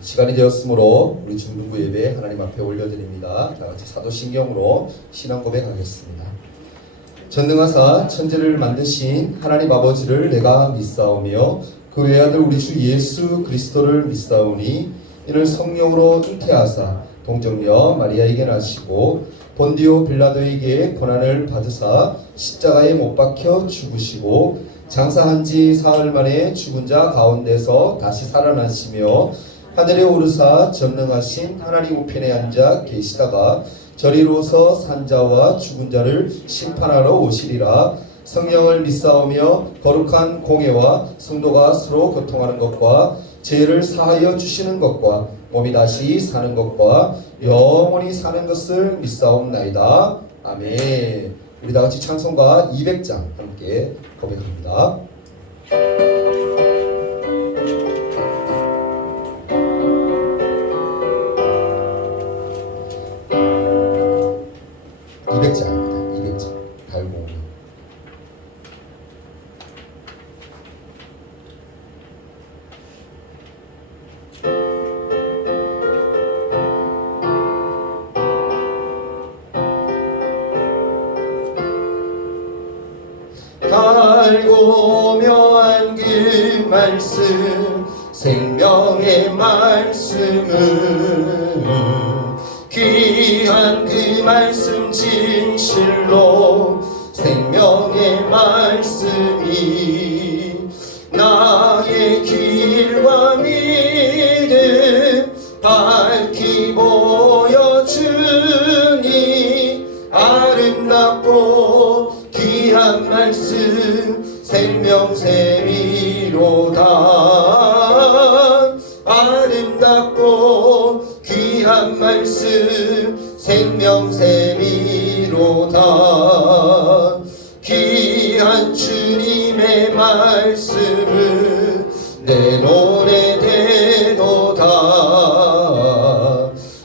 시간이 되었으므로 우리 중등부 예배 하나님 앞에 올려드립니다. 다같이 사도신경으로 신앙 고백하겠습니다. 전능하사 천지를 만드신 하나님 아버지를 내가 믿사오며 그 외아들 우리 주 예수 그리스도를 믿사오니 이를 성령으로 잉태하사 동정녀 마리아에게 나시고 본디오 빌라도에게 고난을 받으사 십자가에 못 박혀 죽으시고 장사한 지 사흘 만에 죽은 자 가운데서 다시 살아나시며 하늘에 오르사 전능하신 하나님 우편에 앉아 계시다가 저리로서 산자와 죽은 자를 심판하러 오시리라. 성령을 믿사오며 거룩한 공예와 성도가 서로 교통하는 것과 죄를 사하여 주시는 것과 몸이 다시 사는 것과 영원히 사는 것을 믿사옵나이다. 아멘. 우리 다같이 찬송가 200장 함께 고백합니다. 200장입니다. 200장. 805. 달고 묘한 그 말씀 생명의 말씀은 귀한 그 말씀 진실로 생명의 말씀이 나의 길과 믿음 밝히 보여주니 아름답고 귀한 말씀 생명샘이로다. 아름답고 귀한 말씀 생명샘이로다. 귀한 주님의 말씀은 내 노래 되도다.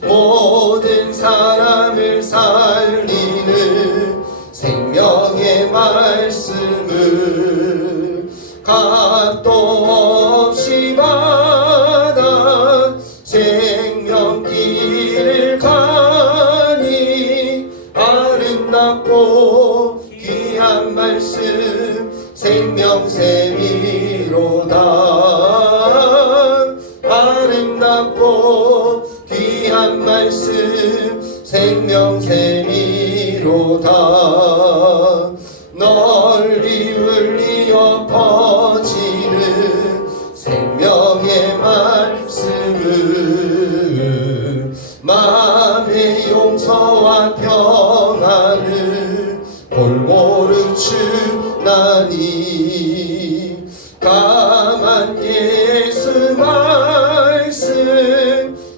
모든 사람을 살리는 생명의 말씀을 값도 없이 받아 생명길을 가니 아름답고 귀한 말씀 생명샘이로다. 아름답고 귀한 말씀 생명샘이로다. 널리 울리어 퍼지는 생명의 말씀은 마음의 용서와 평안을 골고루 주나니 가만 예수 말씀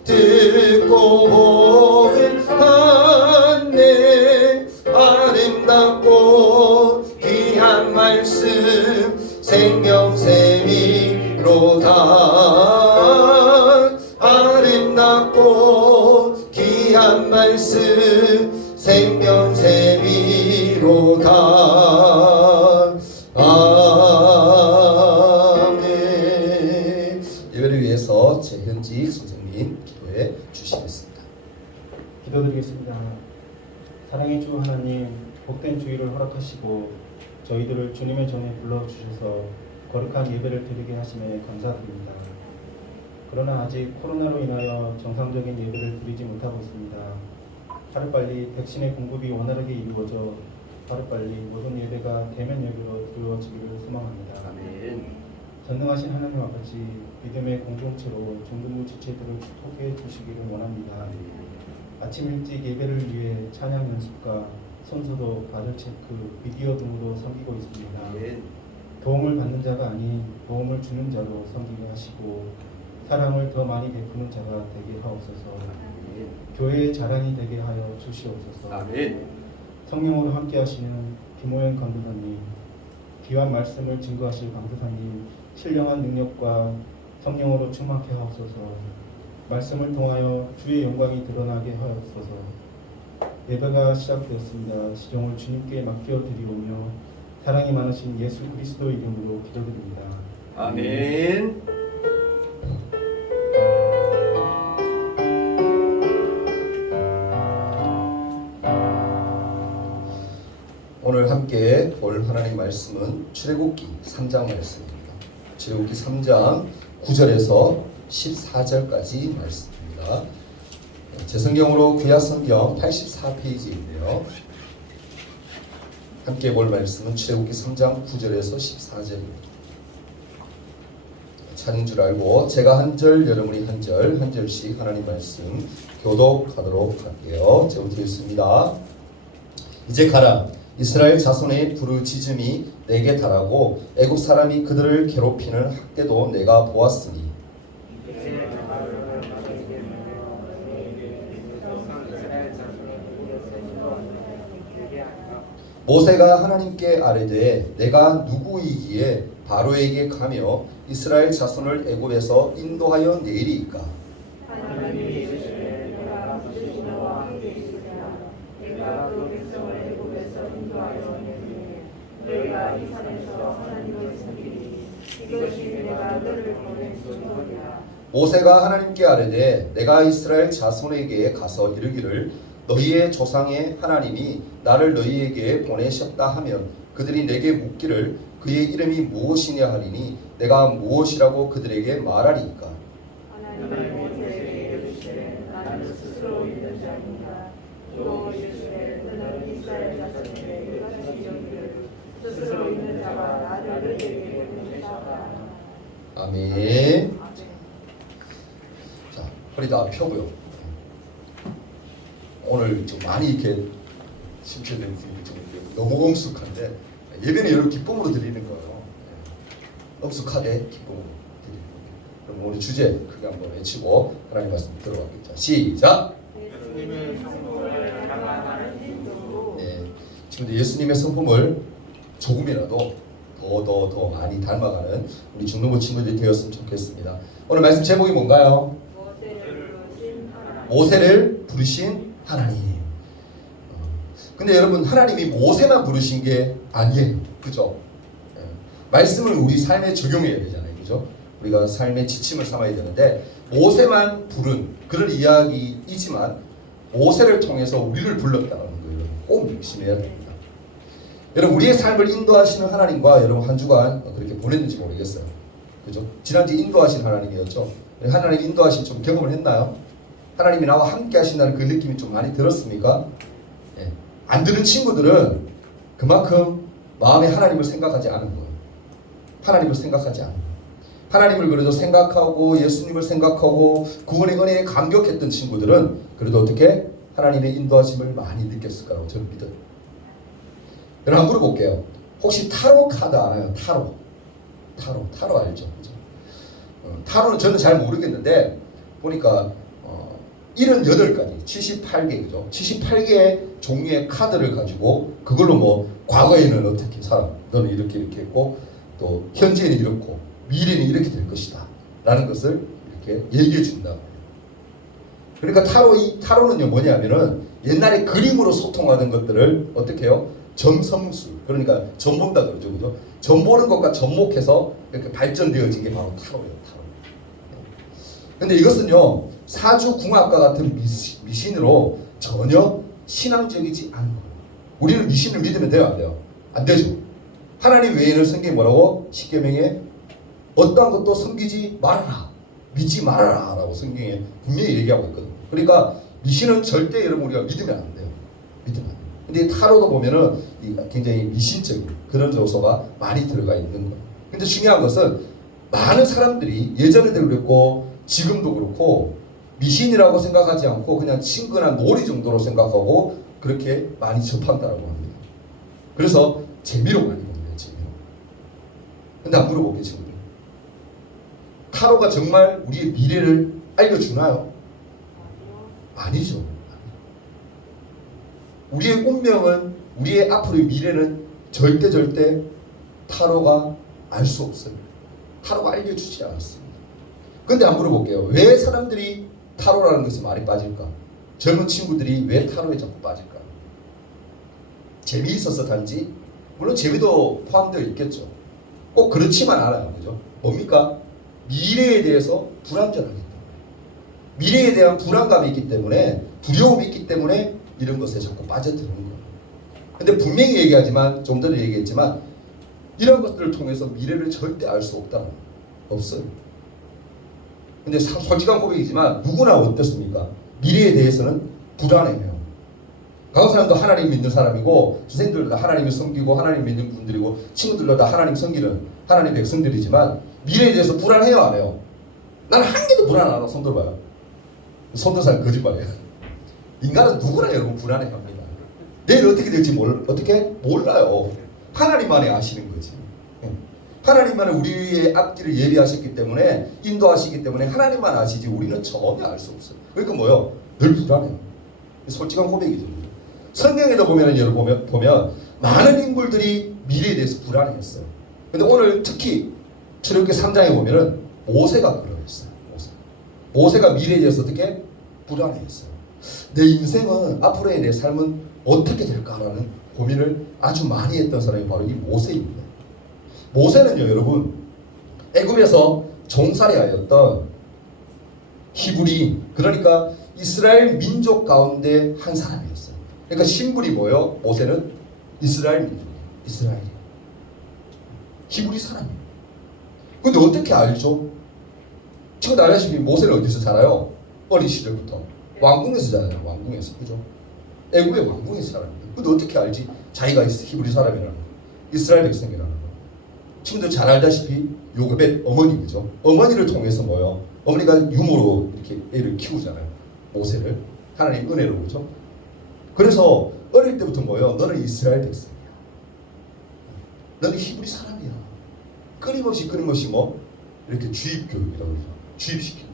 듣고 보은 한내 아름답고 귀한 말씀 생명샘이로다. 아름답고 귀한 말씀 생명샘이로다. 아멘. 예배를 위해서 최현지 선생님 기도해 주시겠습니다. 기도드리겠습니다. 사랑의 주 하나님, 복된 주일을 허락하시고 저희들을 주님의 전에 불러주셔서 거룩한 예배를 드리게 하심에 감사드립니다. 그러나 아직 코로나로 인하여 정상적인 예배를 드리지 못하고 있습니다. 하루빨리 백신의 공급이 원활하게 이루어져 하루빨리 모든 예배가 대면 예배로 이루어지기를 소망합니다. 아멘. 전능하신 하나님 아버지, 믿음의 공동체로 중등부 지체들을 축복해 주시기를 원합니다. 아침 일찍 예배를 위해 찬양 연습과 손수도, 바들 체크, 비디오 등으로 섬기고 있습니다. 도움을 받는 자가 아닌 도움을 주는 자로 섬기게 하시고 사랑을 더 많이 베푸는 자가 되게 하옵소서. 교회의 자랑이 되게 하여 주시옵소서. 아멘. 성령으로 함께 하시는 김호영 강도사님, 귀한 말씀을 증거하실 강도사님, 신령한 능력과 성령으로 충만케 하옵소서. 말씀을 통하여 주의 영광이 드러나게 하옵소서. 예배가 시작되었습니다. 시종을 주님께 맡겨드리오며 사랑이 많으신 예수 그리스도 이름으로 기도드립니다. 아멘. 함께 볼 하나님 말씀은 출애굽기 3장 말씀입니다. 출애굽기 3장 9절에서 14절까지 말씀입니다. 제 성경으로 구약 성경 84페이지인데요. 함께 볼 말씀은 출애굽기 3장 9절에서 14절입니다. 찾은 줄 알고 제가 한 절 여러분이 한 절 한 절씩 하나님 말씀 교독하도록 할게요. 제가 드리겠습니다. 이제 가라. 이스라엘 자손의 부르짖음이 내게 달하고 애국 사람이 그들을 괴롭히는 학대도 내가 보았으니 모세가 하나님께 아뢰되 내가 누구이기에 바로에게 가며 이스라엘 자손을 애굽에서 인도하여 내리이까. 모세가 하나님께 아뢰되 내가 이스라엘 자손에게 가서 이르기를 너희의 조상의 하나님이 나를 너희에게 보내셨다 하면 그들이 내게 묻기를 그의 이름이 무엇이냐 하리니 내가 무엇이라고 그들에게 말하리이까. 아멘. 자, 허리 다 펴고요. 오늘 좀 많이 이렇게 심취된 분위기 좀 너무 엄숙한데 예배는 여러분 기쁨으로 드리는 거예요. 엄숙하게 기쁨으로 드리는 거예요. 그럼 오늘 주제 크게 한번 외치고 하나님 말씀 들어가겠죠. 시작. 예수님의 성품을 닮아가는 신도. 네, 지금 예수님의 성품을 조금이라도 더 많이 닮아가는 우리 중노부 친구들이 되었으면 좋겠습니다. 오늘 말씀 제목이 뭔가요? 모세를 부르신 하나님. 근데 여러분 하나님이 모세만 부르신 게 아니에요. 그죠? 말씀을 우리 삶에 적용해야 되잖아요. 그죠? 우리가 삶의 지침을 삼아야 되는데 모세만 부른 그런 이야기이지만 모세를 통해서 우리를 불렀다는 거예요. 꼭 명심해야 됩니다. 여러분 우리의 삶을 인도하시는 하나님과 여러분 한 주간 그렇게 보냈는지 모르겠어요. 그죠? 지난주 인도하신 하나님이었죠. 하나님 인도하신 좀 경험을 했나요? 하나님이 나와 함께 하신다는 그 느낌이 좀 많이 들었습니까? 예. 안 들은 친구들은 그만큼 마음에 하나님을 생각하지 않은 거예요. 하나님을 생각하지 않은 거예요. 하나님을 그래도 생각하고 예수님을 생각하고 구원의 은혜에 감격했던 친구들은 그래도 어떻게 하나님의 인도하심을 많이 느꼈을 거라고 저는 믿어요. 여러분 한번 물어볼게요. 혹시 타로 카드 아나요? 타로 알죠? 그죠? 타로는 저는 잘 모르겠는데 보니까 78가지, 78개, 그죠? 78개의 종류의 카드를 가지고 그걸로 뭐 과거에는 어떻게 살아, 너는 이렇게 했고 또 현재는 이렇고 미래는 이렇게 될 것이다 라는 것을 이렇게 얘기해 준다. 그러니까 타로는요 뭐냐면은 옛날에 그림으로 소통하던 것들을 어떻게 해요? 점성술, 그러니까 점 본다 그러죠, 그죠? 점 보는 것과 접목해서 이렇게 발전되어진 게 바로 타로예요, 타로. 근데 이것은요 사주궁합과 같은 미신으로 전혀 신앙적이지 않은 거예요. 우리는 미신을 믿으면 돼요, 안 돼요? 안 되죠. 하나님 외에는 성경이 뭐라고? 십계명에 어떠한 것도 섬기지 말아라, 믿지 말아라 라고 성경에 분명히 얘기하고 있거든요. 그러니까 미신은 절대 여러분 우리가 믿으면 안 돼요. 믿으면 안 돼요. 근데 타로도 보면은 굉장히 미신적인 그런 요소가 많이 들어가 있는 거예요. 근데 중요한 것은 많은 사람들이 예전에도 그랬고 지금도 그렇고 미신이라고 생각하지 않고 그냥 친근한 놀이 정도로 생각하고 그렇게 많이 접한다라고 합니다. 그래서 재미로 많이 봅니다. 재미로. 근데 안 물어볼게요, 친구들. 타로가 정말 우리의 미래를 알려주나요? 아니죠. 우리의 운명은, 우리의 앞으로의 미래는 절대 타로가 알 수 없어요. 타로가 알려주지 않았습니다. 근데 한번 물어볼게요. 왜 사람들이 타로라는 것에 많이 빠질까? 젊은 친구들이 왜 타로에 자꾸 빠질까? 재미있어서 단지? 물론 재미도 포함되어 있겠죠. 꼭 그렇지만 않아요. 그죠? 뭡니까? 미래에 대해서 불안전하기 때문에. 미래에 대한 불안감이 있기 때문에, 두려움이 있기 때문에 이런 것에 자꾸 빠져드는 거예요. 근데 분명히 얘기하지만 좀 전에 얘기했지만 이런 것들을 통해서 미래를 절대 알 수 없다. 없어요. 근데 솔직한 고백이지만 누구나 어떻습니까? 미래에 대해서는 불안해요. 가운 사람도 하나님 믿는 사람이고 선생님들도 다 하나님을 섬기고 하나님 믿는 분들이고 친구들도 다 하나님 섬기는 하나님 백성들이지만 미래에 대해서 불안해요, 안 해요? 나는 한 개도 불안 안 하고 손 들어봐요. 손 드는 사람 거짓말이에요. 인간은 누구나 여러분 불안해합니다. 내일 어떻게 될지 몰라요. 하나님만이 아시는 거지. 하나님만은 우리의 앞길을 예비하셨기 때문에 인도하시기 때문에 하나님만 아시지 우리는 전혀 알 수 없어요. 그러니까 뭐요? 늘 불안해요. 솔직한 고백이죠. 성경에도 보면 여러분 보면 많은 인물들이 미래에 대해서 불안해했어요. 근데 오늘 특히 출애굽기 3장에 보면은 모세가 그러했어요. 모세가 미래에 대해서 어떻게 불안해했어요. 내 인생은 앞으로의 내 삶은 어떻게 될까라는 고민을 아주 많이 했던 사람이 바로 이 모세입니다. 모세는요, 여러분, 애굽에서 종살이하였던 히브리, 그러니까 이스라엘 민족 가운데 한 사람이었어요. 그러니까 신분이 뭐예요? 모세는 이스라엘 민족이에요. 이스라엘. 히브리 사람이에요. 근데 어떻게 알죠? 지금 알다시피 모세는 어디서 자라요? 어린 시절부터. 왕궁에서 자라요. 왕궁에서. 그죠? 애굽의 왕궁에서 자랍니다. 근데 어떻게 알지? 자기가 히브리 사람이라는 거. 이스라엘 백성이라는 거. 친구들 잘 알다시피 요셉의 어머니, 그죠? 어머니를 통해서 뭐요? 어머니가 유모로 이렇게 애를 키우잖아요. 모세를. 하나님 은혜로, 그죠? 그래서 어릴 때부터 뭐요? 너는 이스라엘 백성이야. 너는 히브리 사람이야. 끊임없이 뭐 이렇게 주입교육이라고 그러죠. 주입시키고.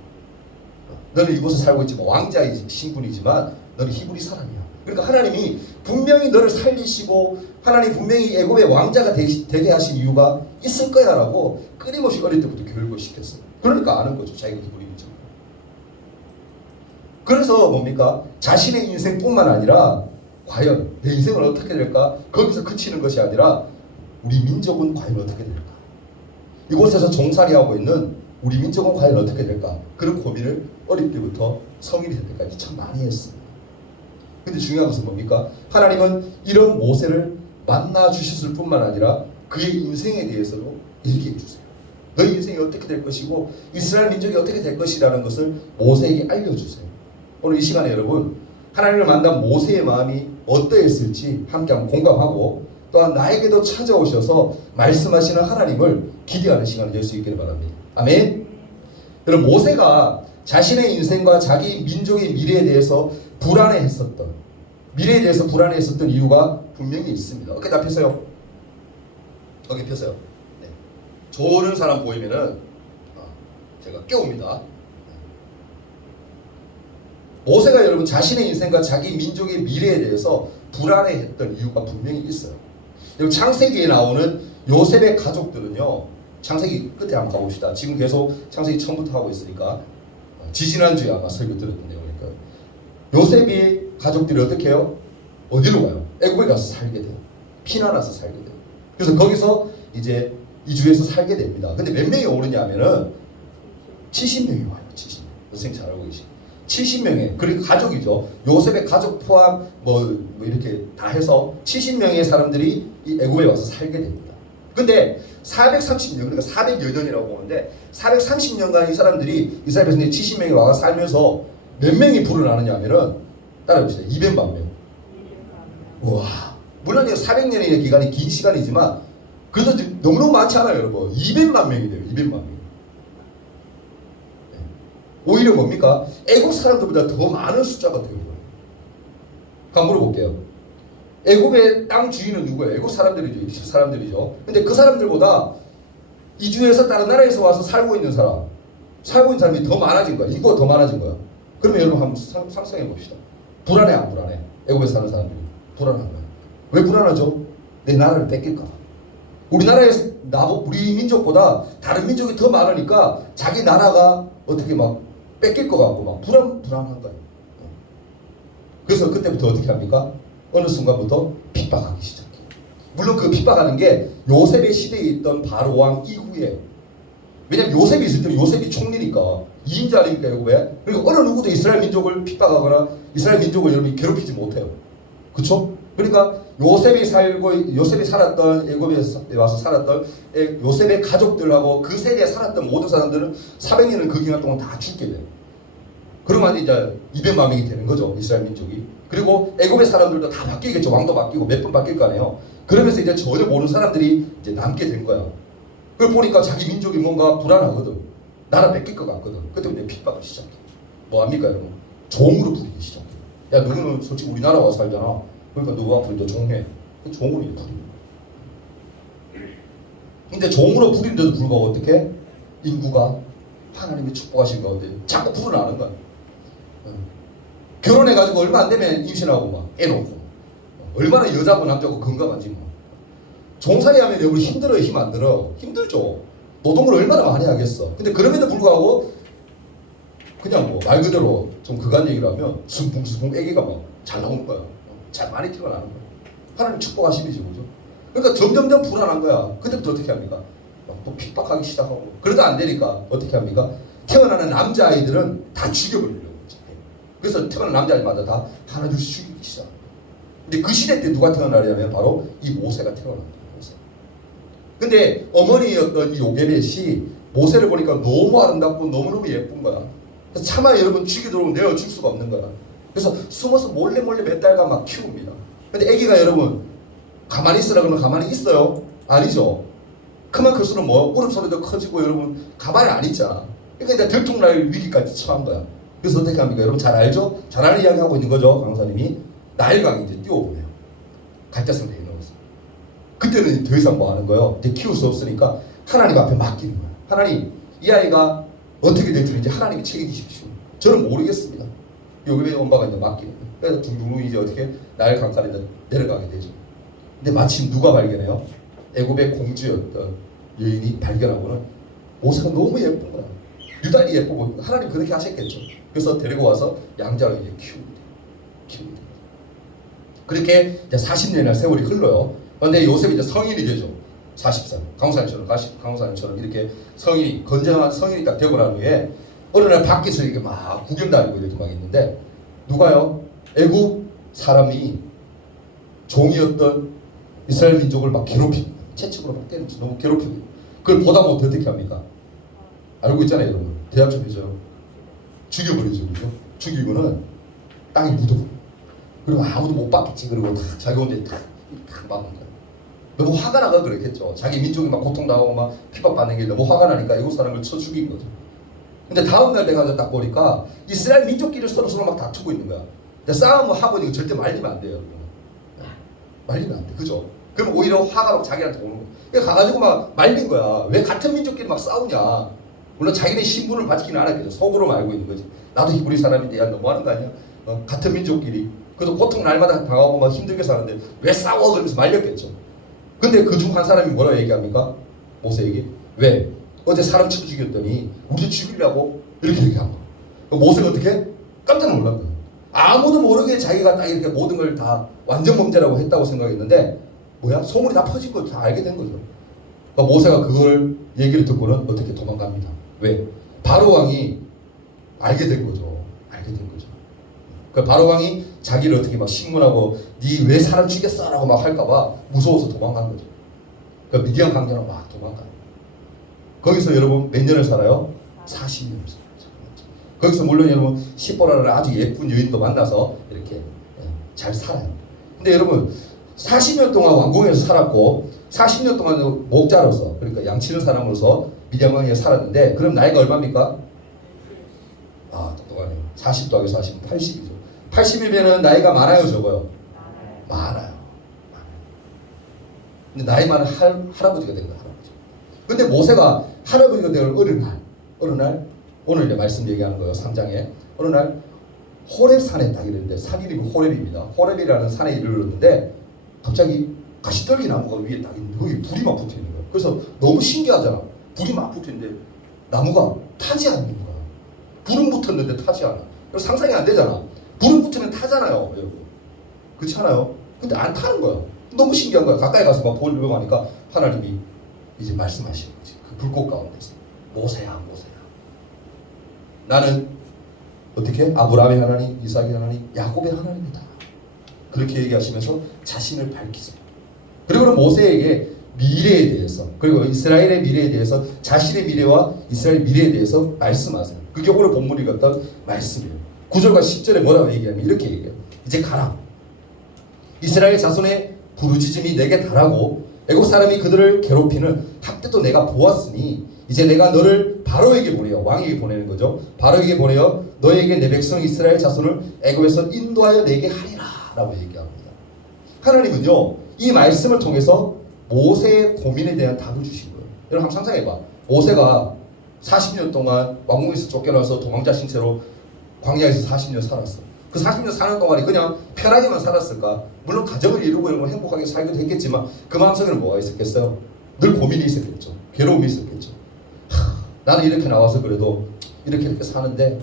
너는 이곳에 살고 있지만 왕자의 신분이지만 너는 히브리 사람이야. 그러니까 하나님이 분명히 너를 살리시고 하나님 분명히 애굽의 왕자가 되게 하신 이유가 있을 거야라고 끊임없이 어릴 때부터 교육을 시켰어요. 그러니까 아는 거죠. 자기가 히브리인지. 그래서 뭡니까? 자신의 인생뿐만 아니라 과연 내 인생은 어떻게 될까? 거기서 그치는 것이 아니라 우리 민족은 과연 어떻게 될까? 이곳에서 종살이하고 있는 우리 민족은 과연 어떻게 될까? 그런 고민을 어릴 때부터 성인이 될 때까지 참 많이 했습니다. 근데 중요한 것은 뭡니까? 하나님은 이런 모세를 만나 주셨을 뿐만 아니라 그의 인생에 대해서도 얘기해 주세요. 너희 인생이 어떻게 될 것이고 이스라엘 민족이 어떻게 될 것이라는 것을 모세에게 알려주세요. 오늘 이 시간에 여러분 하나님을 만난 모세의 마음이 어떠했을지 함께 한번 공감하고 또한 나에게도 찾아오셔서 말씀하시는 하나님을 기대하는 시간을 될 수 있기를 바랍니다. 아멘. 여러분 모세가 자신의 인생과 자기 민족의 미래에 대해서 미래에 대해서 불안해했었던 이유가 분명히 있습니다. 어깨 다 펴세요. 어깨 펴세요. 네. 조는 사람 보이면은 제가 깨웁니다. 모세가 여러분 자신의 인생과 자기 민족의 미래에 대해서 불안해했던 이유가 분명히 있어요. 여러분 창세기에 나오는 요셉의 가족들은요. 창세기 끝에 한번 가봅시다. 지금 계속 창세기 처음부터 하고 있으니까 지지난주에 아마 설교 들었는데 그러니까 요셉이 가족들이 어떻게 해요? 어디로 가요? 애굽에 가서 살게 돼요. 피난와서 살게 돼요. 그래서 거기서 이제 이주해서 살게 됩니다. 근데 몇 명이 오느냐 하면은 70명이 와요. 70명. 선생님 잘 알고 계시 70명의 그리고 가족이죠. 요셉의 가족 포함 뭐 이렇게 다 해서 70명의 사람들이 이 애굽에 와서 살게 됩니다. 근데 430년 그러니까 400여 년이라고 보는데 430년간 이 사람들이 이스라엘 백성들이 70명이 와서 살면서 몇 명이 불어나느냐 하면은 따라해봅시다. 200만 명. 우와. 물론 400년의 기간이 긴 시간이지만 그래도 너무너무 많지 않아요, 여러분. 200만 명이 돼요. 200만 명. 오히려 뭡니까? 애국 사람들보다 더 많은 숫자가 되는 거예요. 한번 물어볼게요. 애국의 땅 주인은 누구예요? 애국 사람들이죠. 근데 그 사람들보다 이주해서 다른 나라에서 와서 살고 있는 사람이 더 많아진 거야. 인구가 더 많아진 거야. 그러면 여러분 한번 상상해 봅시다. 불안해 안 불안해? 애국에 사는 사람들이 불안한 거야. 왜 불안하죠? 내 나라를 뺏길까 봐. 우리나라에서 우리 민족보다 다른 민족이 더 많으니까 자기 나라가 어떻게 막 뺏길 것 같고 막 불안한 거예요. 그래서 그때부터 어떻게 합니까? 어느 순간부터 핍박하기 시작해요. 물론 그 핍박하는 게 요셉의 시대에 있던 바로 왕 이후에 왜냐면 요셉이 있을 때는 요셉이 총리니까 2인자 아닙니까 애굽에. 그러니까 어느 누구도 이스라엘 민족을 핍박하거나 이스라엘 민족을 여러분이 괴롭히지 못해요. 그렇죠? 그러니까 요셉이 살았던 애굽에 와서 살았던 요셉의 가족들하고 그 세대에 살았던 모든 사람들은 400년은 그 기간 동안 다 죽게 돼요. 그러면 이제 200만 명이 되는 거죠, 이스라엘 민족이. 그리고 애굽의 사람들도 다 바뀌겠죠. 왕도 바뀌고 몇 번 바뀔 거 아니에요. 그러면서 이제 전혀 모르는 사람들이 이제 남게 된 거야. 그걸 보니까 자기 민족이 뭔가 불안하거든. 나라 뺏길 것 같거든. 그때 이제 핍박을 시작해. 뭐 합니까, 여러분? 종으로 부리기 시작해. 야, 너는 솔직히 우리나라 와서 살잖아. 그러니까 누구 앞으로 너 종해. 그 종으로 부리는 거야. 근데 종으로 부리는데도 불구하고 어떻게? 인구가 하나님의 축복하신 가운데 자꾸 불어나는 거야. 결혼해가지고 얼마 안 되면 임신하고 막 애 놓고. 얼마나 여자고 남자고 건강한지 뭐. 종살이 하면 여러분 힘들어요, 힘 안 들어? 힘들죠. 노동을 얼마나 많이 하겠어. 근데 그럼에도 불구하고 그냥 뭐 말 그대로 좀 그간 얘기를 하면 숭붕숭붕 애기가 막 잘 나오는 거야. 잘 많이 태어나는 거야. 하나님 축복하심이지, 그죠? 그러니까 점점점 불안한 거야. 그때부터 어떻게 합니까? 막 또 핍박하기 시작하고. 그러다 안 되니까 어떻게 합니까? 태어나는 남자아이들은 다 죽여버리려고. 그래서 태어난 남자아이마다 다 하나 둘씩 죽이기 시작. 근데 그 시대 때 누가 태어나냐면 바로 이 모세가 태어납니다. 모세. 근데 어머니였던 이 요게벳이 모세를 보니까 너무 아름답고 너무너무 예쁜 거야. 그래서 차마 여러분 죽이도록 내어줄 수가 없는 거야. 그래서 숨어서 몰래 몇 달간 막 키웁니다. 근데 아기가 여러분 가만히 있으라 그러면 가만히 있어요? 아니죠. 그만 클수록 뭐 울음소리도 커지고 여러분 가만히 안 있잖아. 그러니까 이제 들통날 위기까지 처한 거야. 그래서 어떻게 합니까? 여러분 잘 알죠? 잘 아는 이야기 하고 있는 거죠, 강사님이. 나일강에 이제 띄워보내요. 갈대성대에 넣어서. 그때는 더 이상 뭐 하는 거예요? 이제 키울 수 없으니까 하나님 앞에 맡기는 거예요. 하나님, 이 아이가 어떻게 될지 이제 하나님이 책임지십시오. 저는 모르겠습니다. 요괴의 엄마가 이제 맡기는 거예요. 그래서 둥둥 이제 어떻게 나일강가에 내려가게 되죠. 근데 마침 누가 발견해요? 애굽의 공주였던 여인이 발견하고는 모세가 너무 예쁜 거야. 유달리 예뻐 보니까 하나님 그렇게 하셨겠죠. 그래서 데리고 와서 양자로 이제 키웁니다. 그렇게 이제 40년이나 세월이 흘러요. 그런데 요셉이 이제 성인이 되죠. 40살. 강호사님처럼 이렇게 성인이, 건장한 성인이 딱 되고 난 후에 어느 날 밖에서 이렇게 막 구경 다니고 이렇게 막 있는데 누가요? 애굽 사람이 종이었던 이스라엘 민족을 막 괴롭히고 채찍으로 막 때리면서 너무 괴롭히고 그걸 보다 못해 어떻게 합니까? 알고 있잖아요, 여러분. 대학 좀 해줘요. 죽여버리죠, 그죠? 죽이고는 땅에 묻어버려. 그리고 아무도 못 받겠지. 그리고 다 자기 혼자 탁 막은 거야. 너무 화가 나가 그랬겠죠. 자기 민족이 막 고통당하고 막 핍박받는 게 너무 화가 나니까 이국 사람을 쳐 죽인 거죠. 근데 다음날 내가 딱 보니까 이스라엘 민족끼리 서로 막 다투고 있는 거야. 싸움을 하고 있는 거 절대 말리면 안 돼요. 말리면 안 돼. 그죠? 그럼 오히려 화가 막 자기한테 오는 거야. 그러니까 가가지고 막 말린 거야. 왜 같은 민족끼리 막 싸우냐. 물론 자기네 신분을 바치기는 않았겠죠. 속으로만 알고 있는 거지. 나도 히브리 사람인데 야 너무하는 거 아니야? 같은 민족끼리. 그래도 고통 날마다 당하고 막 힘들게 사는데 왜 싸워? 그러면서 말렸겠죠. 근데 그 중 한 사람이 뭐라고 얘기합니까? 모세에게. 왜? 어제 사람 치고 죽였더니 우리 죽이려고 이렇게 얘기한 거야. 모세가 어떻게? 깜짝 놀란 거야. 아무도 모르게 자기가 딱 이렇게 모든 걸 다 완전 범죄라고 했다고 생각했는데 뭐야? 소문이 다 퍼진 거 다 알게 된 거죠. 그러니까 모세가 그걸 얘기를 듣고는 어떻게 도망갑니다. 왜? 바로 왕이 알게 된 거죠. 알게 된 거죠. 그 바로 왕이 자기를 어떻게 막 신문하고 네 왜 사람 죽였어? 라고 막 할까봐 무서워서 도망간 거죠. 그 미디안 강자로 막 도망가요. 거기서 여러분 몇 년을 살아요? 40년을 살아요. 거기서 물론 여러분 시보라를 아주 예쁜 여인도 만나서 이렇게 잘 살아요. 근데 여러분 40년 동안 왕궁에서 살았고 40년 동안 목자로서 그러니까 양치는 사람으로서 미디안강에 살았는데 그럼 나이가 얼마입니까? 아 똑똑하네요. 40 더하기 40은 80이죠. 80이면 나이가 많아요, 적어요? 많아요. 근데 나이 많은 할아버지가 된 거야, 할아버지. 근데 모세가 할아버지가 될 어느 날 오늘 이제 말씀 얘기하는 거예요, 3장에. 어느 날 호렙산에 딱 이랬는데 산 이름이 호렙입니다. 호렙이라는 산에 이르렀는데 갑자기 가시떨기 나무가 위에 딱 있는데 거기 불이 막 붙어 있는 거예요. 그래서 너무 신기하잖아. 불이 막 붙어 있는데 나무가 타지 않는 거야. 불은 붙었는데 타지 않아. 상상이 안 되잖아. 불은 붙으면 타잖아요, 여러분. 그렇지 않아요? 근데 안 타는 거야. 너무 신기한 거야. 가까이 가서 막 보려고 하니까 하나님이 이제 말씀하시는 거지. 그 불꽃 가운데서 모세야, 모세야. 나는 어떻게? 아브라함의 하나님, 이삭의 하나님, 야곱의 하나님이다. 그렇게 얘기하시면서 자신을 밝히세요. 그리고 모세에게 미래에 대해서, 그리고 이스라엘의 미래에 대해서, 자신의 미래와 이스라엘의 미래에 대해서 말씀하세요. 그게 오늘 본문이 갖던 말씀이에요. 9절과 10절에 뭐라고 얘기하면 이렇게 얘기해요. 이제 가라. 이스라엘 자손의 부르짖음이 내게 달하고 애국 사람이 그들을 괴롭히는 학대도 내가 보았으니 이제 내가 너를 바로에게 보내어, 왕에게 보내는 거죠. 바로에게 보내어 너에게 내 백성 이스라엘 자손을 애굽에서 인도하여 내게 하리라 라고 얘기합니다. 하나님은요, 이 말씀을 통해서 모세의 고민에 대한 답을 주신 거예요. 여러분 한번 상상해봐. 모세가 40년 동안 왕궁에서 쫓겨나서 도망자신 채로 광야에서 40년 살았어. 그 40년 사는 동안에 그냥 편하게만 살았을까? 물론 가정을 이루고 이런 거 행복하게 살기도 했겠지만 그 마음속에는 뭐가 있었겠어요? 늘 고민이 있었겠죠. 괴로움이 있었겠죠. 나는 이렇게 나와서 그래도 이렇게 사는데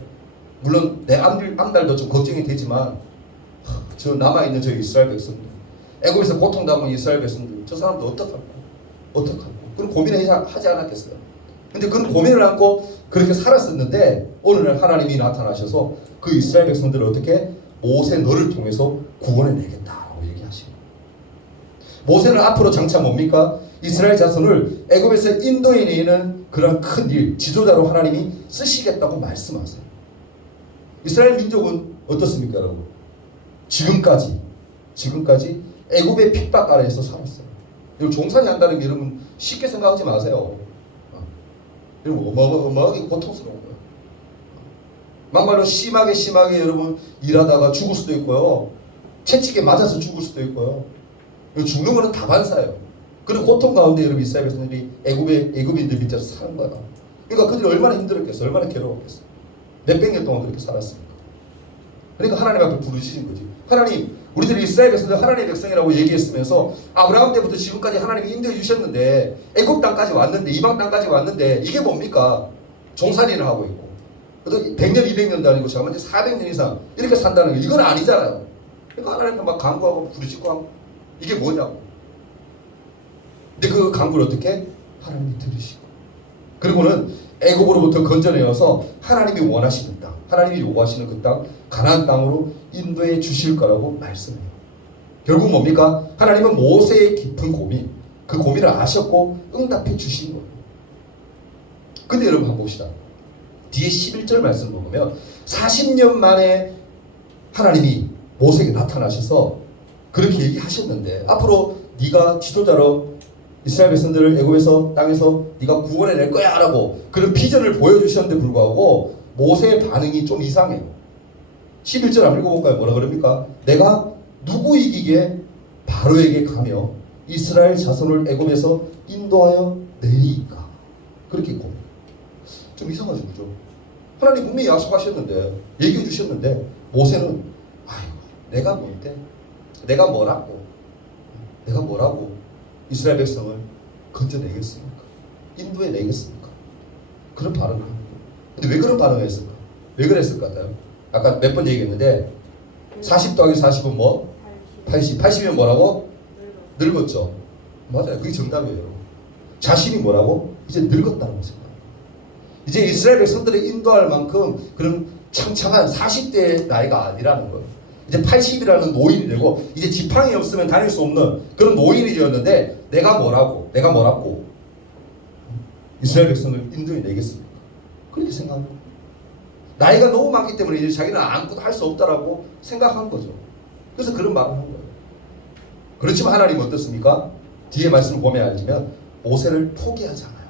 물론 내 앞날도 좀 걱정이 되지만 저 남아있는 저 이스라엘 백성들, 애굽에서 고통당하는 이스라엘 백성들, 저 사람도 어떡할까? 그런 고민을 하지 않았겠어요? 근데 그런 고민을 안고 그렇게 살았었는데 어느 날 하나님이 나타나셔서 그 이스라엘 백성들을 어떻게 모세 너를 통해서 구원해내겠다라고 얘기하시고, 모세는 앞으로 장차 뭡니까? 이스라엘 자손을 애굽에서 인도해내는 그런 큰 일, 지도자로 하나님이 쓰시겠다고 말씀하세요. 이스라엘 민족은 어떻습니까, 여러분? 지금까지 애굽의 핍박 아래에서 살았어요. 여러분 종살이 한다는 게 여러분 쉽게 생각하지 마세요. 여러분 어마어마하게 고통스러운 거예요. 막말로 심하게 여러분 일하다가 죽을 수도 있고요. 채찍에 맞아서 죽을 수도 있고요. 죽는 거는 다반사예요. 그런 고통 가운데 여러분 이스라엘 백성들이 애굽인들 밑에서 사는 거야. 그러니까 그들이 얼마나 힘들었겠어, 얼마나 괴로웠겠어. 몇백 년 동안 그렇게 살았으니까. 그러니까 하나님 앞에 부르짖은 거지. 하나님, 우리들이 이스라엘 백성들 하나님의 백성이라고 얘기했으면서 아브라함 때부터 지금까지 하나님이 인도해 주셨는데 애굽 땅까지 왔는데, 이방 땅까지 왔는데 이게 뭡니까? 종살이를 하고 있고 또 100년 200년도 아니고 잠깐만 400년 이상 이렇게 산다는 거 이건 아니잖아요. 그러니까 하나님께 막 간구하고 부르짖고 하고 이게 뭐냐고. 근데 그 간구를 어떻게? 하나님이 들으시고, 그리고는 애굽으로부터 건져내어서 하나님이 원하시는 땅, 하나님이 요구하시는 그 땅, 가나안 땅으로 인도해 주실 거라고 말씀해요. 결국 뭡니까? 하나님은 모세의 깊은 고민, 그 고민을 아셨고 응답해 주신 거예요. 근데 여러분 한번 봅시다. 뒤에 11절 말씀 보면 40년 만에 하나님이 모세에게 나타나셔서 그렇게 얘기하셨는데 앞으로 네가 지도자로 이스라엘 백성들을 애굽에서 땅에서 네가 구원해낼 거야 라고 그런 비전을 보여주셨는데 불구하고 모세의 반응이 좀 이상해요. 11절 한번 읽어볼까요? 뭐라 그럽니까? 내가 누구 이기게 바로에게 가며 이스라엘 자손을 애굽에서 인도하여 내리까? 그렇게 있고 좀 이상하죠, 그죠? 하나님 분명히 약속하셨는데 얘기해 주셨는데 모세는 아이고 내가 뭔데? 내가 뭐라고 이스라엘 백성을 건져내겠습니까? 인도해 내겠습니까? 그런 반응을 합니다. 근데 왜 그런 반응을 했을까? 왜 그랬을 것 같아요? 아까 몇 번 얘기했는데 40 더하기 40은 뭐? 80. 80이면 뭐라고? 늙었죠. 맞아요. 그게 정답이에요. 자신이 뭐라고? 이제 늙었다는 거죠. 이제 이스라엘 백성들을 인도할 만큼 그런 창창한 40대의 나이가 아니라는 거예요. 이제 80이라는 노인이 되고 이제 지팡이 없으면 다닐 수 없는 그런 노인이 되었는데 내가 뭐라고 이스라엘 백성을 인도해 내겠습니까? 그렇게 생각합니다. 나이가 너무 많기 때문에 이제 자기는 아무것도 할 수 없다라고 생각한 거죠. 그래서 그런 말을 한 거예요. 그렇지만 하나님은 어떻습니까? 뒤에 말씀을 보면 알지만 모세를 포기하지 않아요.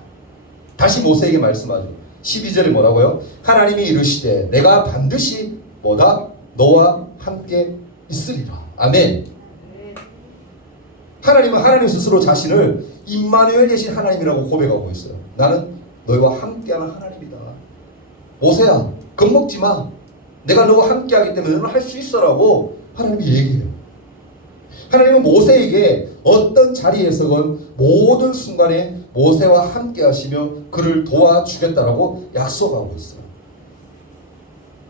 다시 모세에게 말씀하죠. 12절에 뭐라고요? 하나님이 이르시되 내가 반드시 뭐다? 너와 함께 있으리라. 아멘. 하나님은 하나님 스스로 자신을 임마누엘 되신 하나님이라고 고백하고 있어요. 나는 너희와 함께하는 하나님이다. 모세야, 겁먹지 마. 내가 너와 함께하기 때문에 너는 할 수 있어라고 하나님이 얘기해요. 하나님은 모세에게 어떤 자리에서건 모든 순간에 모세와 함께 하시며 그를 도와주겠다라고 약속하고 있어요.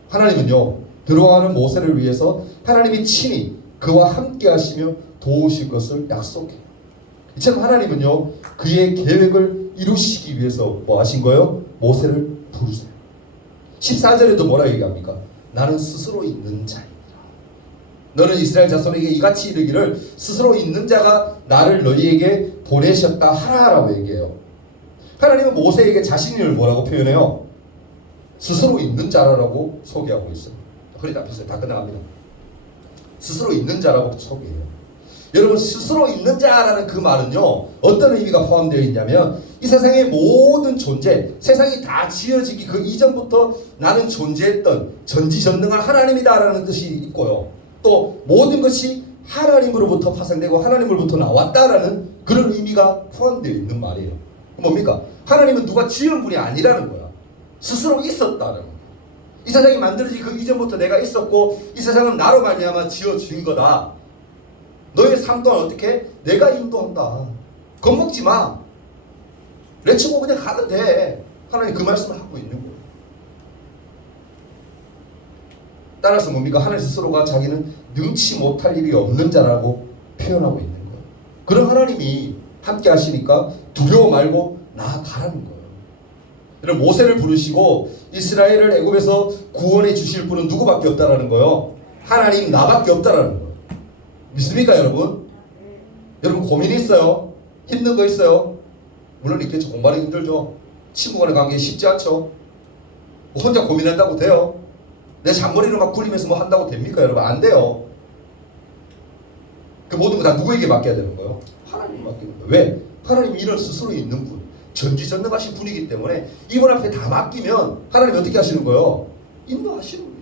하나님은요, 들어가는 모세를 위해서 하나님이 친히 그와 함께 하시며 도우실 것을 약속해요. 이처럼 하나님은요, 그의 계획을 이루시기 위해서 뭐 하신 거예요? 모세를 부르세요. 14절에도 뭐라 얘기합니까? 나는 스스로 있는 자입니다. 너는 이스라엘 자손에게 이같이 이르기를 스스로 있는 자가 나를 너희에게 보내셨다 하라라고 얘기해요. 하나님은 모세에게 자신을 뭐라고 표현해요? 스스로 있는 자라고 소개하고 있어요. 허리 잡혔어요. 다 끝나갑니다. 스스로 있는 자라고 소개해요. 여러분, 스스로 있는 자라는 그 말은요, 어떤 의미가 포함되어 있냐면 이 세상의 모든 존재, 세상이 다 지어지기 그 이전부터 나는 존재했던 전지전능한 하나님이다라는 뜻이 있고요, 또 모든 것이 하나님으로부터 파생되고 하나님으로부터 나왔다라는 그런 의미가 포함되어 있는 말이에요. 뭡니까? 하나님은 누가 지은 분이 아니라는 거야. 스스로 있었다는 거야. 이 세상이 만들어지기 그 이전부터 내가 있었고 이 세상은 나로 말미암아 지어진 거다. 너의 삶 또한 어떻게? 내가 인도한다. 겁먹지 마. 내치고 그냥 가면 돼. 하나님 그 말씀을 하고 있는 거예요. 따라서 뭡니까? 하나님 스스로가 자기는 능치 못할 일이 없는 자라고 표현하고 있는 거예요. 그런 하나님이 함께 하시니까 두려워 말고 나아가라는 거예요. 여러분, 모세를 부르시고 이스라엘을 애굽에서 구원해 주실 분은 누구밖에 없다라는 거예요. 하나님 나밖에 없다라는 거예요. 믿습니까 여러분? 여러분 고민이 있어요? 힘든 거 있어요? 물론 있겠죠. 공부하기 힘들죠. 친구 간의 관계 쉽지 않죠. 뭐 혼자 고민한다고 돼요? 내 잔머리를 막 굴리면서 뭐 한다고 됩니까 여러분? 안 돼요. 그 모든 거 다 누구에게 맡겨야 되는 거예요? 하나님께 맡기는 거예요. 왜? 하나님이 이런 스스로 있는 분, 전지전능하신 분이기 때문에 이분 앞에 다 맡기면 하나님이 어떻게 하시는 거예요? 인도하시는 거예요.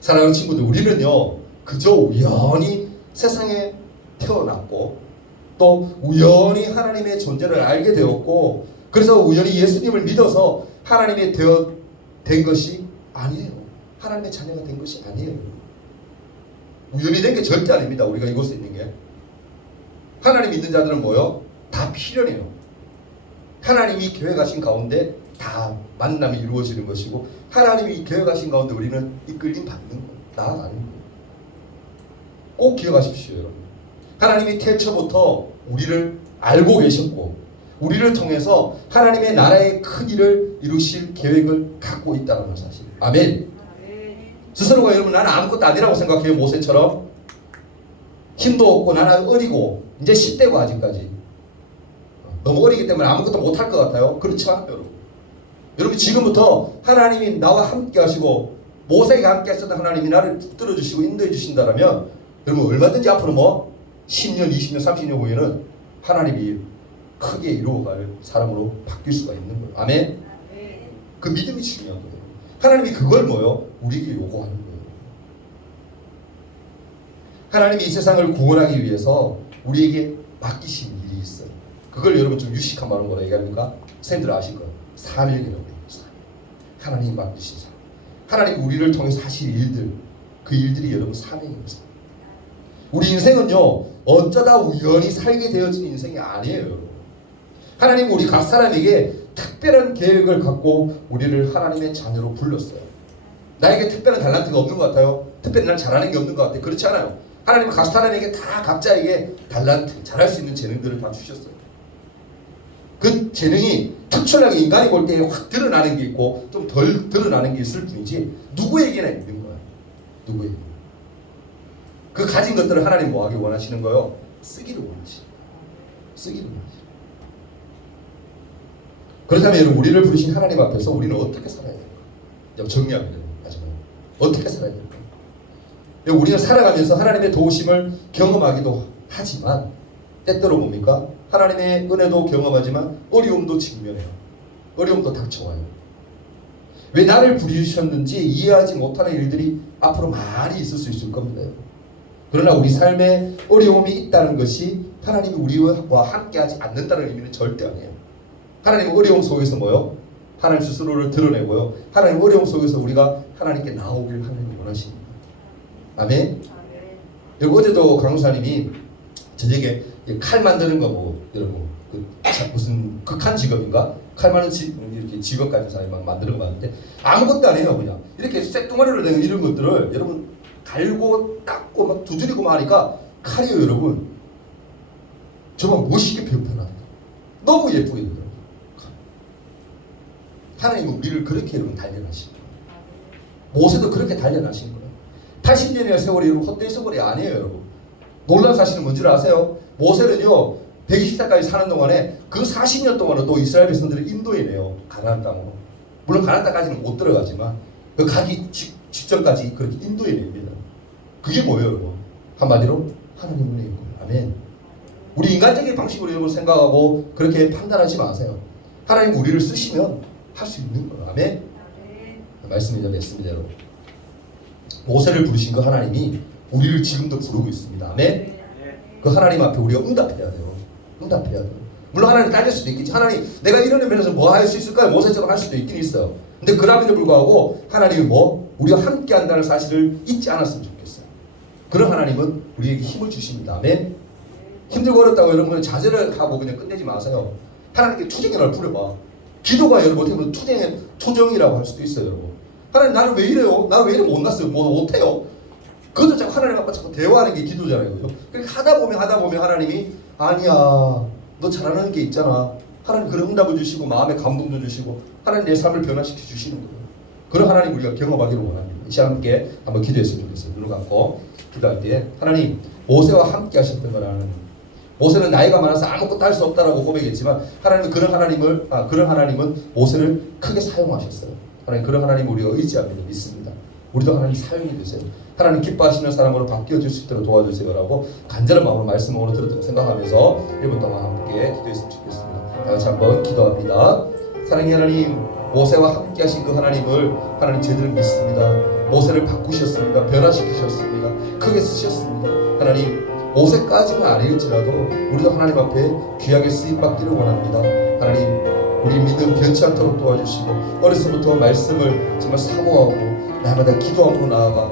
사랑하는 친구들, 우리는요 그저 우연히 세상에 태어났고 또 우연히 하나님의 존재를 알게 되었고 그래서 우연히 예수님을 믿어서 하나님의 된 것이 아니에요. 하나님의 자녀가 된 것이 아니에요. 우연히 된 게 절대 아닙니다. 우리가 이곳에 있는 게. 하나님 믿는 자들은 뭐요? 다 필연해요. 하나님이 계획하신 가운데 다 만남이 이루어지는 것이고 하나님이 계획하신 가운데 우리는 이끌림 받는 거예요. 나아가는 거예요. 꼭 기억하십시오 여러분. 하나님이 태초부터 우리를 알고 계셨고 우리를 통해서 하나님의 나라의 큰 일을 이루실 계획을 갖고 있다는 사실. 아멘. 스스로가 여러분 나는 아무것도 아니라고 생각해요. 모세처럼 힘도 없고 나는 어리고 이제 10대고 아직까지 너무 어리기 때문에 아무것도 못할 것 같아요. 그렇지 않아요 여러분. 여러분 지금부터 하나님이 나와 함께 하시고 모세가 함께 하셨던 하나님이 나를 붙들어 주시고 인도해 주신다면 여러분 얼마든지 앞으로 뭐 10년, 20년, 30년 후에는 하나님이 크게 이루어갈 사람으로 바뀔 수가 있는 거예요. 아멘? 그 믿음이 중요한 거예요. 하나님이 그걸 뭐요? 우리에게 요구하는 거예요. 하나님이 이 세상을 구원하기 위해서 우리에게 맡기신 일이 있어요. 그걸 여러분 좀 유식한 말은 뭐라 얘기합니까? 선생님들 아실 거예요. 사명이라고 해요. 하나님이 맡기신 사명. 하나님 우리를 통해서 하실 일들, 그 일들이 여러분 사명입니다. 우리 인생은요 어쩌다 우연히 살게 되어진 인생이 아니에요 여러분. 하나님 우리 각 사람에게 특별한 계획을 갖고 우리를 하나님의 자녀로 불렀어요. 나에게 특별한 달란트가 없는 것 같아요? 특별히 난 잘하는 게 없는 것 같아요? 그렇지 않아요. 하나님은 각 사람에게 다 각자에게 달란트, 잘할 수 있는 재능들을 다 주셨어요. 그 재능이 특출나게 인간이 볼 때 확 드러나는 게 있고 좀 덜 드러나는 게 있을 뿐이지 누구에게나 있는 거야. 누구에게. 그 가진 것들을 하나님 뭐 하기 원하시는 거예요? 쓰기를 원하시는 거예요. 쓰기를 원하시는 거예요. 그렇다면 여러분 우리를 부르신 하나님 앞에서 우리는 어떻게 살아야 될까? 정리하면 됩니다. 마지막으로. 어떻게 살아야 될까? 우리는 살아가면서 하나님의 도우심을 경험하기도 하지만 때때로 뭡니까? 하나님의 은혜도 경험하지만 어려움도 직면해요. 어려움도 닥쳐와요. 왜 나를 부르셨는지 이해하지 못하는 일들이 앞으로 많이 있을 수 있을 겁니다. 그러나 우리 삶에 어려움이 있다는 것이 하나님이 우리와 함께하지 않는다는 의미는 절대 아니에요. 하나님 어려움 속에서 뭐요? 하나님 스스로를 드러내고요. 하나님 어려움 속에서 우리가 하나님께 나오길 하나님이 원하십니다. 아멘. 여러분 어제도 강사님이 저에게 칼 만드는 거 뭐 여러분 그 무슨 극한 직업인가? 칼 만드는 이렇게 직업 가진 사람이 막 만드는 거 봤는데 아무것도 안 해요. 그냥 이렇게 쇳덩어리로 된 이런 것들을 여러분 갈고 닦고 막 두드리고 막 하니까 칼이요 여러분 정말 멋있게 표현합니다. 너무 예쁘게 되더라고요. 하나님은 우리를 그렇게 여러분 단련하십니다. 모세도 그렇게 단련하신 거예요. 80년의 세월이 헛된 세월이 아니에요, 여러분. 놀란 사실은 뭔지를 아세요? 모세는요 120살까지 사는 동안에 그 40년 동안은 또 이스라엘 백성들을 인도해내요. 가나안 땅으로. 물론 가나안 땅까지는 못 들어가지만 그 가기 직전까지 그렇게 인도해냅니다. 그게 뭐예요, 여러분? 한마디로 하나님의 은혜인 거예요. 아멘. 우리 인간적인 방식으로 여러분 생각하고 그렇게 판단하지 마세요. 하나님 우리를 쓰시면 할 수 있는 거예요. 아멘. 말씀이 맺습니다, 여러분. 모세를 부르신 그 하나님이 우리를 지금도 부르고 있습니다. 아멘. 그 하나님 앞에 우리가 응답해야 돼요. 응답해야 돼요. 물론 하나님 딸릴 수도 있겠지. 하나님 내가 이런 의미에서 뭐 할 수 있을까요? 모세처럼 할 수도 있긴 있어요. 근데 그럼에도 불구하고 하나님이 우리와 함께 한다는 사실을 잊지 않았으면 좋겠어요. 그런 하나님은 우리에게 힘을 주십니다. 아멘. 힘들고 어렵다고 여러분은 자제를 하고 그냥 끝내지 마세요. 하나님께 투쟁이라고 부려봐. 기도가 여러분 어떻게 보면 투정이라고 할 수도 있어요, 여러분. 하나님 나는 왜 이래요? 나는 왜 이래 못났어요? 뭐 못해요? 그것도 자꾸 하나님 앞에 자꾸 대화하는 게 기도잖아요, 그죠? 그렇게 하다 보면 하나님이 아니야, 너 잘하는 게 있잖아. 하나님 그런 응답을 주시고 마음의 감동도 주시고 하나님 내 삶을 변화시켜 주시는 거예요. 그런 하나님 우리가 경험하기를 원합니다. 이 시간 함께 한번 기도했으면 좋겠어요. 눈을 감고 기도할 때 하나님 모세와 함께 하셨던 거라는 모세는 나이가 많아서 아무것도 할 수 없다라고 고백했지만 하나님은 그런 하나님은 모세를 크게 사용하셨어요. 하나님 그런 하나님 우리가 의지합니다. 믿습니다. 우리도 하나님 사용이 되세요. 하나님 기뻐하시는 사람으로 바뀌어질 수 있도록 도와주세요라고 간절한 마음으로 말씀을 오늘 들었다고 생각하면서 1분 동안 함께 기도했으면 좋겠습니다. 다 같이 한번 기도합니다. 사랑의 하나님, 모세와 함께 하신 그 하나님을 하나님 제대로 믿습니다. 모세를 바꾸셨습니다. 변화시키셨습니다. 크게 쓰셨습니다. 하나님 모세까지는 아닐지라도 우리도 하나님 앞에 귀하게 쓰임받기를 원합니다. 하나님 우리 믿음 변치 않도록 도와주시고 어려서부터 말씀을 정말 사모하고 날마다 기도함으로 나아가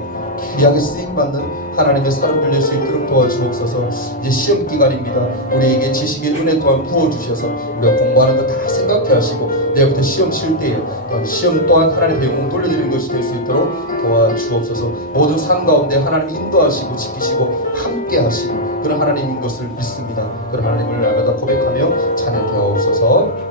귀하게 쓰임받는 하나님의 사람들 될 수 있도록 도와주옵소서. 이제 시험 기간입니다. 우리에게 지식의 은혜 또한 부어주셔서 우리가 공부하는 거 다 생각해 하시고 내일부터 시험 칠 때에 시험 또한 하나님의 영광 돌려드리는 것이 될 수 있도록 도와주옵소서. 모든 삶 가운데 하나님 인도하시고 지키시고 함께 하시고 그런 하나님인 것을 믿습니다. 그런 하나님을 날마다 고백하며 찬양케 하옵소서.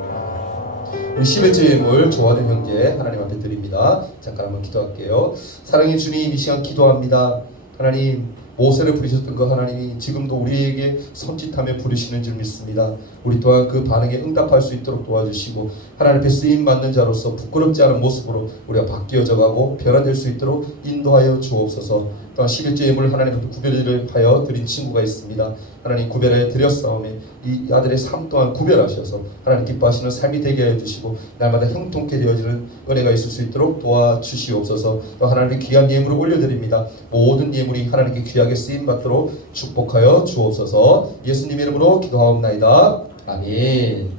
우리 11조 예물 조화된 형제 하나님 앞에 드립니다. 잠깐 한번 기도할게요. 사랑의 주님, 이 시간 기도합니다. 하나님 모세를 부르셨던 그 하나님이 지금도 우리에게 손짓하며 부르시는 줄 믿습니다. 우리 또한 그 반응에 응답할 수 있도록 도와주시고 하나님 앞에 쓰임받는 자로서 부끄럽지 않은 모습으로 우리가 바뀌어져 가고 변화될 수 있도록 인도하여 주옵소서. 또한 11조 예물을 하나님 앞에 구별을 하여 드린 친구가 있습니다. 하나님 구별해 드렸사오매 이 아들의 삶 또한 구별하셔서 하나님 기뻐하시는 삶이 되게 하여 주시고 날마다 형통케 되어지는 은혜가 있을 수 있도록 도와주시옵소서. 또 하나님의 귀한 예물을 올려드립니다. 모든 예물이 하나님께 귀하게 쓰임받도록 축복하여 주옵소서. 예수님 이름으로 기도하옵나이다. 아멘.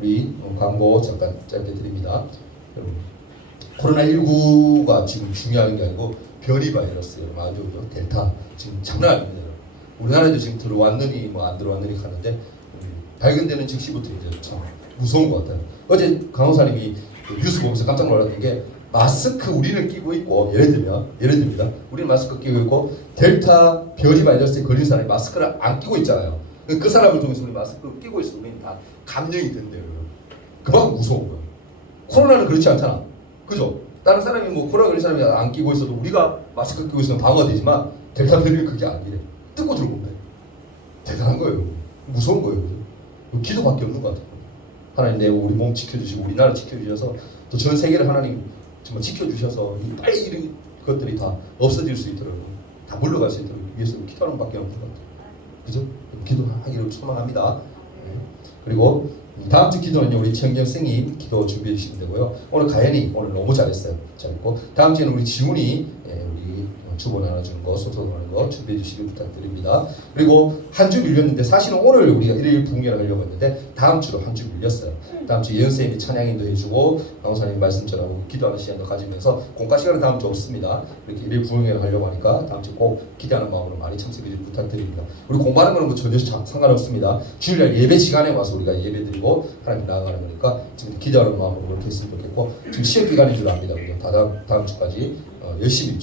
우리 광고 잠깐 짧게 드립니다. 여러분 코로나19가 지금 중요한 게 아니고 변이 바이러스 아주 델타 지금 장난 아닙니다. 우리나라에도 지금 들어왔느니 뭐 안 들어왔느니 하는데 발견되는 즉시부터 이제 참 무서운 것 같아요. 어제 강호사님이 뉴스 보면서 깜짝 놀랐던 게 마스크 우리는 끼고 있고 예를 듭니다. 우리는 마스크 끼고 있고 델타 변이 바이러스에 걸린 사람이 마스크를 안 끼고 있잖아요. 그 사람을 통해서 우리 마스크를 끼고 있으면 다 감염이 된대요. 그만큼 무서운 거예요. 코로나는 그렇지 않잖아. 그죠? 다른 사람이 뭐 코로나 걸린 사람이 안 끼고 있어도 우리가 마스크 끼고 있으면 방어가 되지만 델타 변이는 그게 아니래. 뜯고 들어온대. 대단한 거예요. 무서운 거예요. 기도밖에 없는 것 같아요. 하나님 내 우리 몸 지켜주시고 우리나라 지켜주셔서 또 전 세계를 하나님 정말 지켜주셔서 빨리 이런 것들이 다 없어질 수 있도록 다 물러갈 수 있도록 위해서 기도하는 밖에 없는 것 같아요. 그죠? 기도하기를 소망합니다. 네. 그리고 다음 주 기도는요 우리 정경 선생님 기도 준비해 주시면 되고요. 오늘 가연이 오늘 너무 잘했어요. 잘했고 다음 주에는 우리 지훈이 우리 주보 나눠주는 거 소통하는 거 준비해 주시길 부탁드립니다. 그리고 한 주 밀렸는데 사실은 오늘 우리가 일일 부흥회를 하려고 했는데 다음 주로 한 주 밀렸어요. 다음 주 예은 선생님이 찬양인도 해주고 강호사님 말씀 전하고 기도하는 시간도 가지면서 공과 시간은 다음 주 없습니다. 이렇게 일일 부흥회를 하려고 하니까 다음 주 꼭 기대하는 마음으로 많이 참석해 주길 부탁드립니다. 우리 공부하는 거는 뭐 전혀 상관없습니다. 주일날 예배 시간에 와서 우리가 예배드리고 하나님 나아가는 거니까 지금 기대하는 마음으로 그렇게 했으면 좋겠고 지금 시험 기간인 줄 압니다. 다음 주까지 열심히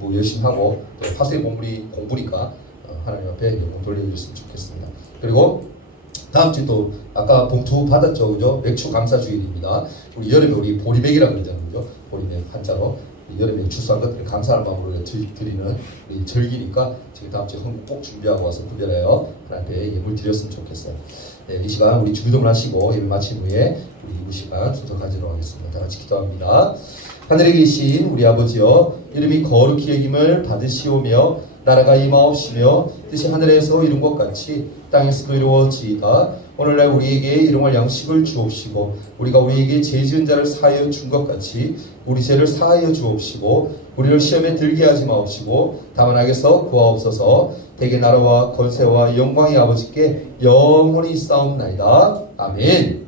공부 열심히 하고 또 파수의 공부니까 하나님 앞에 영광 돌려주셨으면 좋겠습니다. 그리고 다음 주 또 아까 봉투 받았죠, 그죠? 맥주 감사 주일입니다. 우리 여름에 우리 보리백이라고 그러잖아요, 그죠? 보리백 한자로 여름에 추수한 것들을 감사할 마음으로 드리는 우리 절기니까 저희 다음 주에 헌금 꼭 준비하고 와서 구별하여 하나님께 예물 드렸으면 좋겠어요. 네, 이 시간 우리 주기도문 하시고 예배 마친 후에 우리 이 시간 순서 가지도록 하겠습니다. 다 같이 기도합니다. 하늘에 계신 우리 아버지여, 이름이 거룩히 여김을 받으시오며 나라가 임하옵시며 뜻이 하늘에서 이룬 것 같이 땅에서도 이루어지이다. 오늘날 우리에게 일용할 양식을 주옵시고 우리가 우리에게 죄 지은 자를 사하여 준 것 같이 우리 죄를 사하여 주옵시고 우리를 시험에 들게 하지 마옵시고 다만 악에서 구하옵소서. 대개 나라와 권세와 영광의 아버지께 영원히 싸움나이다. 아멘.